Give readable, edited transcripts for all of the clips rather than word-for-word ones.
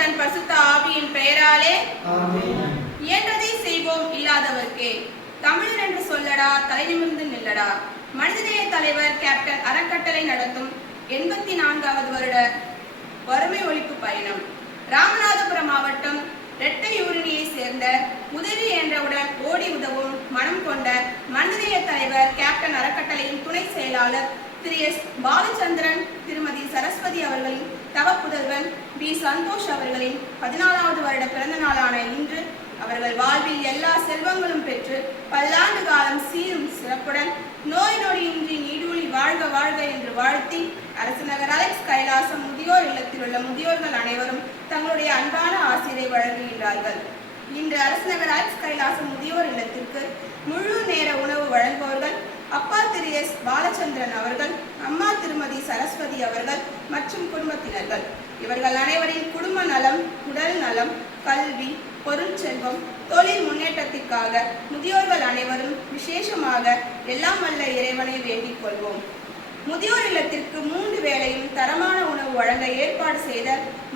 சுதன் பரிசுத்த ஆவியின் பெயராலே ஆமென். இயன்றதை செய்வோம் இல்லாதவர்க்கே. தமிழர் என்று சொல்லடா, தலை நிமிர்ந்து நில்லடா. மனிதநேய தலைவர் கேப்டன் அறக்கட்டளை நடத்தும் 84வது வருட வறுமை ஒழிப்பு பயணம். ராமநாதபுரம் மாவட்டம் ரெட்டையூரணியை சேர்ந்த உதவி என்றவுடன் ஓடி உதவும் மனம் கொண்ட மனிதநேய தலைவர் கேப்டன் அறக்கட்டளையின் துணை செயலாளர் திரு எஸ் பாலச்சந்திரன், திருமதி சரஸ்வதி அவர்களின் தவப்புதல்வன் பி சந்தோஷ் அவர்களின் 14வது வருட பிறந்த நாளான இன்று அவர்கள் வாழ்வில் எல்லா செல்வங்களும் பெற்று பல்லாண்டு காலம் சீரும் சிறப்புடன் நோய் நொடியின்றி நீடூழி வாழ்க வாழ்க என்று வாழ்த்தி அரசுநகர் அலெக்ஸ் கைலாசம் முதியோர் இல்லத்தில் உள்ள முதியோர்கள் அனைவரும் தங்களுடைய அன்பான ஆசிரை வழங்குகின்றார்கள். இன்று அரசுநகர் அலெக்ஸ் கைலாசம் முதியோர் இல்லத்திற்கு முழு நேர உணவு வழங்குபவர்கள் அப்பா திரு எஸ் பாலச்சந்திரன் அவர்கள், அம்மா திருமதி சரஸ்வதி அவர்கள் மற்றும் குடும்பத்தினர்கள். இவர்கள் அனைவரின் குடும்ப நலம், உடல் நலம், கல்வி, பொருட்செல்வம், தொழில் முன்னேற்றத்திற்காக முதியோர்கள் அனைவரும் விசேஷமாக எல்லாம் வல்ல இறைவனை வேண்டிக் கொள்வோம். முதியோர் இல்லத்திற்கு 3 வேளையும் தரமான உணவு வழங்க ஏற்பாடு செய்த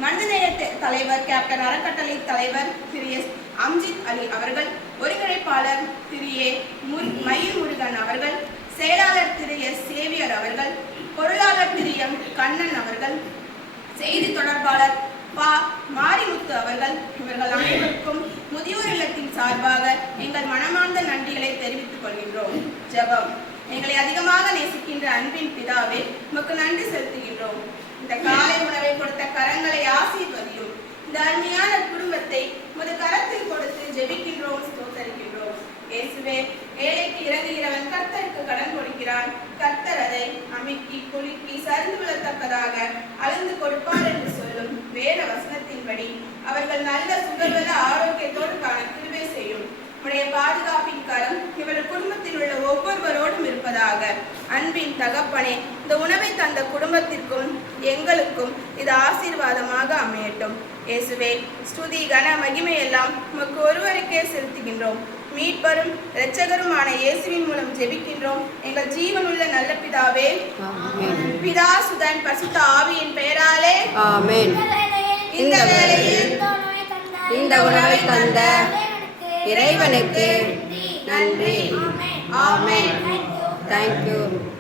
மனிதநேய தலைவர் கேப்டன் அறக்கட்டளை தலைவர் திரு எஸ் அம்ஜித் அலி அவர்கள், ஒருங்கிணைப்பாளர் திரு ஏ மயில் முருகன் அவர்கள், செயலாளர் திரு எஸ் சேவியர் அவர்கள், பொருளாளர் திரு எம் கண்ணன் அவர்கள், செய்தி தொடர்பாளர் பா மாரிமுத்து அவர்கள், இவர்கள் அனைவருக்கும் முதியோர் இல்லத்தின் சார்பாக எங்கள் மனமார்ந்த நன்றிகளை தெரிவித்துக் கொள்கின்றோம். ஜெபம். எங்களை அதிகமாக நேசிக்கின்ற அன்பின் பிதாவே, உமக்கு நன்றி செலுத்துகின்றோம். இந்த காலை உணவை கொடுத்த கரங்களை ஆசீர்வதியும். இந்த அருமையான குடும்பத்தை உமது கரத்தில் கொடுத்து ஜெபிக்கின்றோம், ஸ்தோத்தரிக்கின்றோம். இயேசுவே, ஏழைக்கு இறங்குகிறவன் கர்த்தருக்கு கடன் கொடுக்கிறான். கர்த்தர் அதை அமுக்கி குலுக்கி சரிந்து விழத்தக்கதாக அளந்து கொடுப்பார் என்று சொல்லும் வேத வசனத்தின்படி அவர்கள் நல்ல சுகபல ஆரோக்கியத்தோடு காண கிருபை செய்யும். உடைய பாதுகாப்பின் கரம் இவர்கள் குடும்பத்தில் உள்ள ஒவ்வொருவரோடும் இருப்பதாக. அன்பின் தகப்பனே, இந்த உணவை தந்த குடும்பத்திற்கும் எங்களுக்கும் இது ஆசீர்வாதமாக அமையட்டும். இயேசுவே, ஸ்துதி கன மகிமை எல்லாம் உமக்கு ஒருவருக்கே செலுத்துகின்றோம். மீட்பரும் இரட்சகருமான இயேசுவின் மூலம் ஜெபிக்கின்றோம் எங்கள் ஜீவனுள்ள நல்ல பிதாவே. பிதா சுதன் பரிசுத்த ஆவியின் பெயராலே ஆமென். இந்த வேளையில் இந்த உணவை தந்த இறைவனுக்கு நன்றி. ஆமென். தேங்க்யூ.